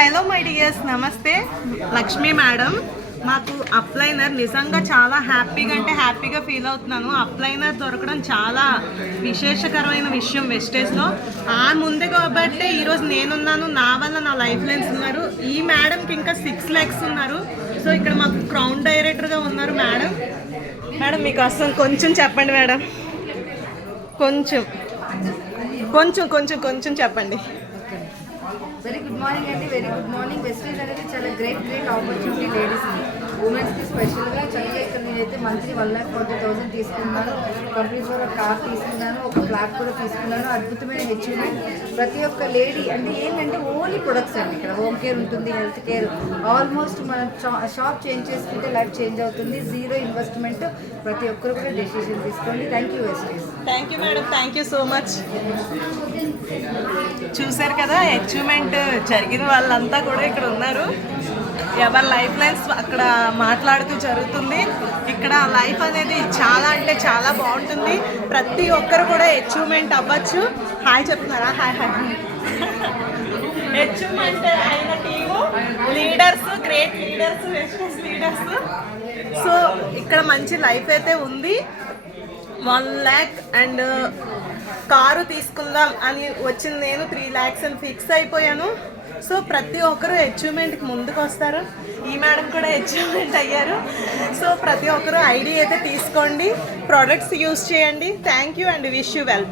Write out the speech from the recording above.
Hello my dears, నమస్తే. Lakshmi madam, మాకు అప్లైనర్ నిజంగా చాలా హ్యాపీగా ఫీల్ అవుతున్నాను. అప్లైనర్ దొరకడం చాలా విశేషకరమైన విషయం వెస్టేజ్లో. ఆ ముందే కాబట్టి ఈరోజు నేనున్నాను, నా వల్ల నా లైఫ్ లైన్స్ ఉన్నారు. ఈ మేడంకి ఇంకా 6 lakhs ఉన్నారు. సో ఇక్కడ మాకు క్రౌన్ డైరెక్టర్గా ఉన్నారు మేడం. మేడం మీకు అసలు కొంచెం చెప్పండి మేడం, కొంచెం చెప్పండి. వెరీ గుడ్ మార్నింగ్ అండి. Very good morning. వెస్టేజ్ అనేది చాలా గ్రేట్ ఆపర్చునిటీ లేడీస్కి, ఉమెన్స్కి స్పెషల్గా. చక్కగా ఇక్కడ నేనైతే మంత్లీ 1,40,000 తీసుకున్నాను. కంపెనీస్ ఒక కార్ తీసుకున్నాను, ఒక ఫ్లాట్ కూడా తీసుకున్నాను. అద్భుతమైన అచీవ్మెంట్. ప్రతి ఒక్క లేడీ అంటే ఏంటంటే ఓన్లీ ప్రొడక్ట్స్ అండి. ఇక్కడ హోమ్ కేర్ ఉంటుంది, హెల్త్ కేర్, ఆల్మోస్ట్ మనం షాప్ చేంజ్ చేసుకుంటే లైఫ్ చేంజ్ అవుతుంది. Zero investment. ప్రతి ఒక్కరు కూడా డెసిషన్ తీసుకోండి. Thank you Vestige. Thank you madam, thank you so much. చూశారు కదా, అచీవ్మెంట్ జరిగిన వాళ్ళంతా కూడా ఇక్కడ ఉన్నారు. ఎవరి లైఫ్ లైన్స్ అక్కడ మాట్లాడుతూ జరుగుతుంది. ఇక్కడ లైఫ్ అనేది చాలా అంటే చాలా బాగుంటుంది. ప్రతి ఒక్కరు కూడా అచీవ్మెంట్ అవ్వచ్చు. హాయ్ చెప్తున్నారా? హాయ్. అచీవ్మెంట్ అయిన team leaders, great leaders, Vestige leaders. So ఇక్కడ మంచి లైఫ్ అయితే ఉంది. 1 lakh అండ్ కారు తీసుకుందాం అని వచ్చింది. నేను 3 lakhs అని ఫిక్స్ అయిపోయాను. సో ప్రతి ఒక్కరు అచీవ్మెంట్కి ముందుకు వస్తారు. ఈ మేడం కూడా అచీవ్మెంట్ అయ్యారు. సో ప్రతి ఒక్కరు ఐడియా అయితే తీసుకోండి, ప్రోడక్ట్స్ యూజ్ చేయండి. Thank you and wish you well.